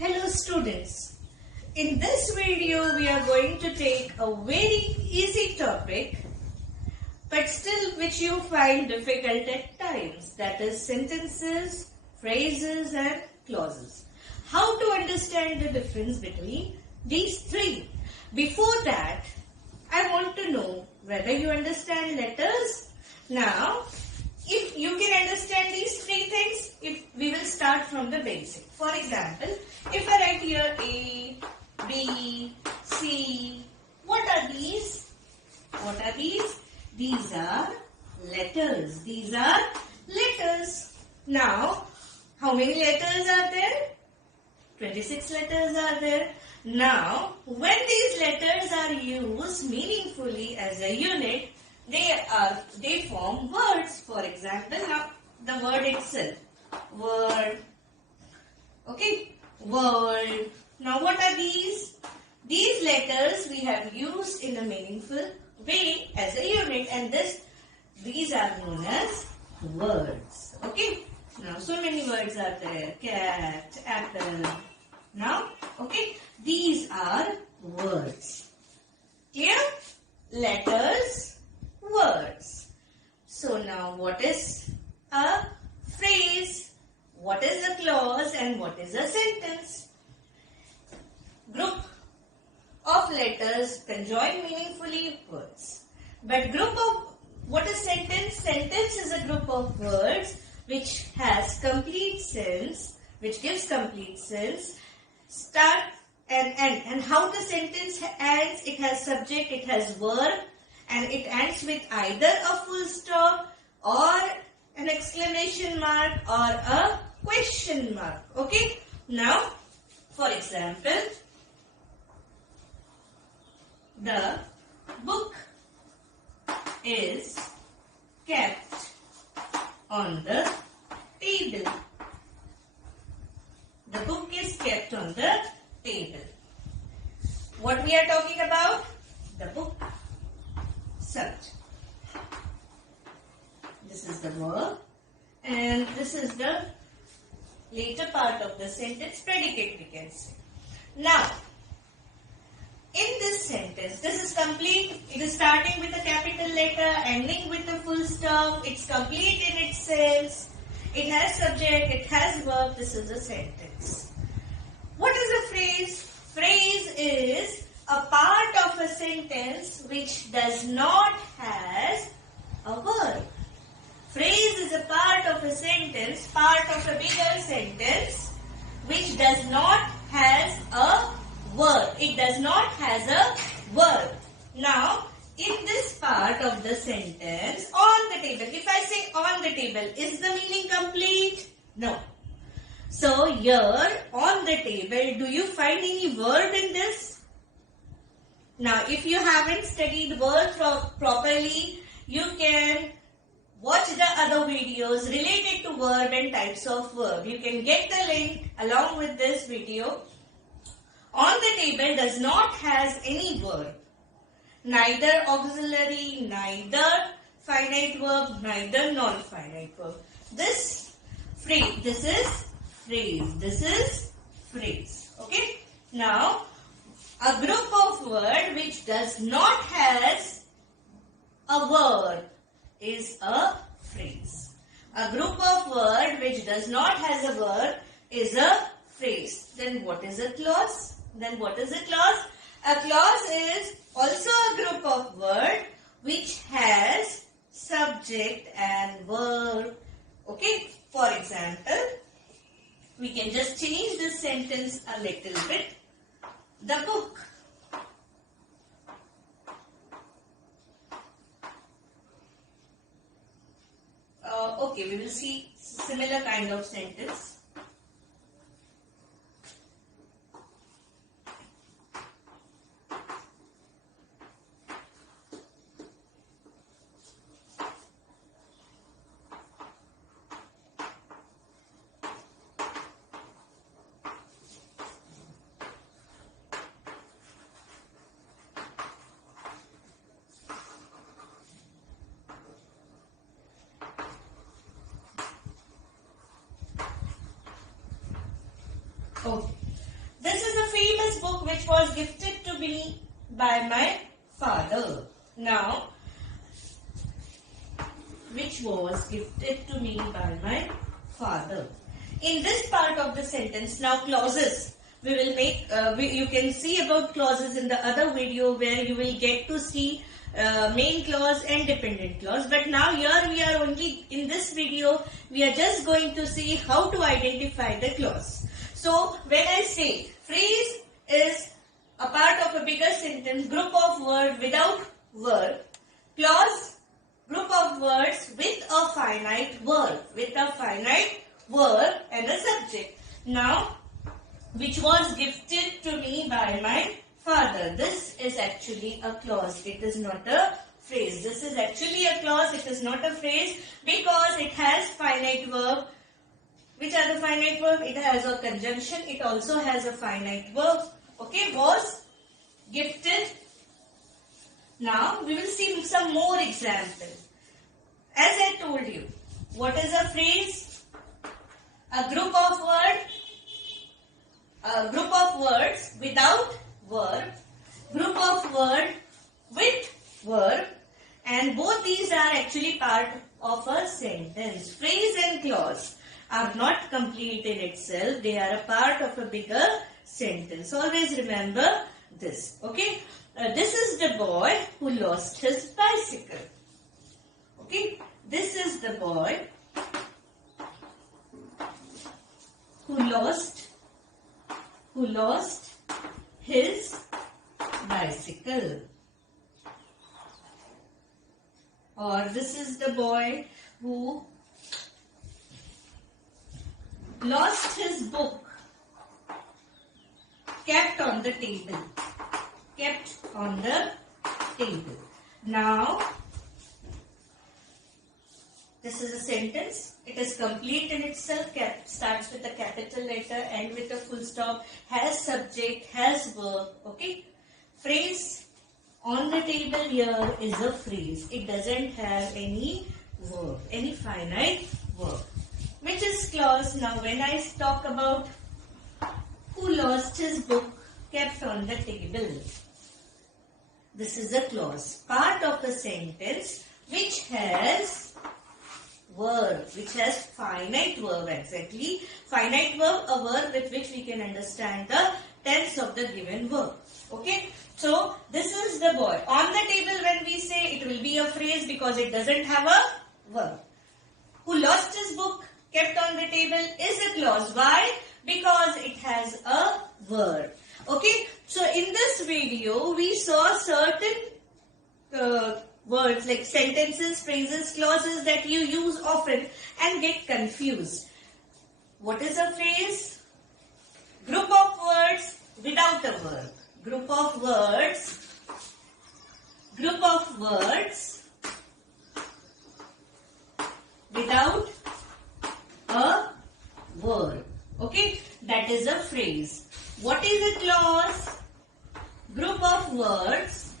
Hello students, in this video we are going to take a very easy topic but still which you find difficult at times, that is sentences, phrases and clauses. How to understand the difference between these three. Before that, I want to know whether you understand letters. Now, if you can understand these three things, we will start from the basic. For example, if I write here A, B, C, what are these? What are these? These are letters. These are letters. Now, how many letters are there? 26 letters are there. Now, when these letters are used meaningfully as a unit, they form words. For example, now the word itself, word, okay, world. Now what are these? These letters we have used in a meaningful way as a unit, and these are known as words. Okay. Now so many words are there. Cat, apple. Now, okay, these are words. Clear? Letters, words. So now what is a phrase? What is a clause and what is a sentence? Group of letters conjoin meaningfully words. But what is sentence? Sentence is a group of words which has complete sense, which gives complete sense, start and end. And how the sentence ends? It has subject, it has verb, and it ends with either a full stop or an exclamation mark or a question mark. Okay. Now, for example, the book is kept on the table. The book is kept on the table. What we are talking about? The book. Subject. This is the verb and this is the later part of the sentence, predicate we can say. Now, in this sentence, this is complete. It is starting with a capital letter, ending with a full stop. It's complete in its sense. It has subject, it has verb. This is a sentence. What is a phrase? Phrase is a part of a sentence which does not has a word. Phrase is a part of a sentence, part of a bigger sentence which does not has a word. It does not has a word. Now, in this part of the sentence, on the table, if I say on the table, is the meaning complete? No. So, here on the table, do you find any word in this? Now, if you haven't studied word properly, you can watch the other videos related to verb and types of verb. You can get the link along with this video. On the table does not has any verb. Neither auxiliary, neither finite verb, neither non-finite verb. This phrase, this is phrase, this is phrase. Okay. Now, a group of word which does not has a word is a phrase. A group of word which does not has a word is a phrase. Then what is a clause? Then what is a clause? A clause is also a group of word which has subject and verb. Okay. For example, we can just change this sentence a little bit. The book. Okay, we will see similar kind of sentence. Okay. this book which was gifted to me by my father. Now, which was gifted to me by my father. In this part of the sentence, now clauses. We will make, you can see about clauses in the other video where you will get to see main clause and dependent clause. But now here we are only, in this video, we are just going to see how to identify the clause. So, when I say phrase is a part of a bigger sentence, group of words without verb, clause, group of words with a finite verb, and a subject. Now, which was gifted to me by my father. This is actually a clause. It is not a phrase. This is actually a clause. It is not a phrase because it has finite verb. Which are the finite verb? It has a conjunction. It also has a finite verb. Okay, was gifted. Now, we will see some more examples. As I told you, what is a phrase? A group of words without verb, group of word with verb, and both these are actually part of a sentence. Phrase and clause are not complete in itself. They are a part of a bigger sentence. Always remember this. Okay. This is the boy who lost his bicycle. Okay. This is the boy who lost his bicycle. Or this is the boy who lost his book, kept on the table. Now, this is a sentence. It is complete in itself. Starts with a capital letter, end with a full stop, has subject, has verb. Okay. Phrase on the table here is a phrase. It doesn't have any verb, any finite verb. Which is clause? Now, when I talk about who lost his book, kept on the table. This is a clause. Part of a sentence which has verb, which has finite verb exactly. Finite verb, a verb with which we can understand the tense of the given verb. Okay. So, this is the boy. On the table when we say it will be a phrase because it doesn't have a verb. Who lost his book, kept on the table is a clause. Why? Because it has a verb. Okay. So, in this video, we saw certain words like sentences, phrases, clauses that you use often and get confused. What is a phrase? Group of words without a verb. Group of words without a verb. Okay, that is a phrase. What is a clause? Group of words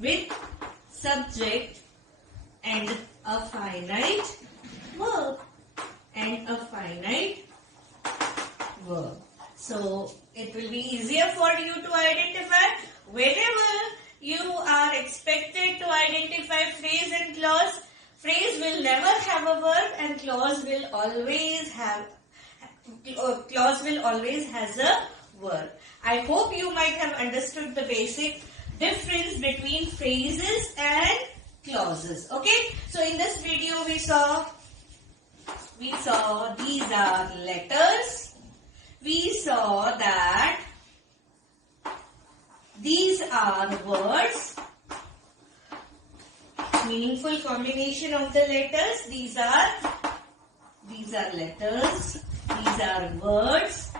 with subject and a finite verb. So, it will be easier for you to identify. Whenever you are expected to identify phrase and clause, phrase will never have a verb and clause will always has a verb. I hope you might have understood the basic difference between phrases and clauses. Okay. So, in this video we saw these are letters. We saw that these are words. Meaningful combination of the letters. These are letters. These are words.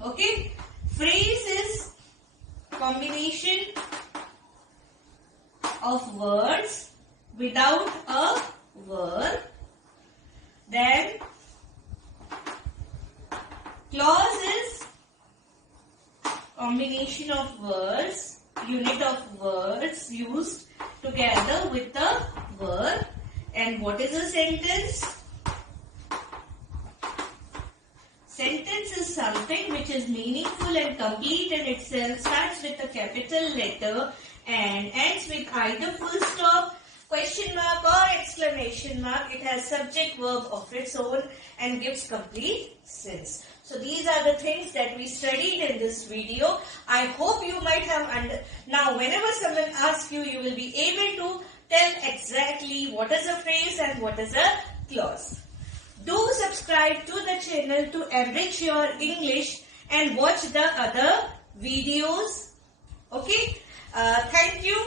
Okay. Phrase is combination of words without a verb. Then clause is combination of words, unit of words used together with the verb. And what is a sentence? Sentence something which is meaningful and complete in itself, starts with a capital letter and ends with either full stop, question mark or exclamation mark. It has subject verb of its own and gives complete sense. So these are the things that we studied in this video. I hope you might have now whenever someone asks you, you will be able to tell exactly what is a phrase and what is a clause. Do subscribe to the channel to enrich your English and watch the other videos. Okay. Thank you.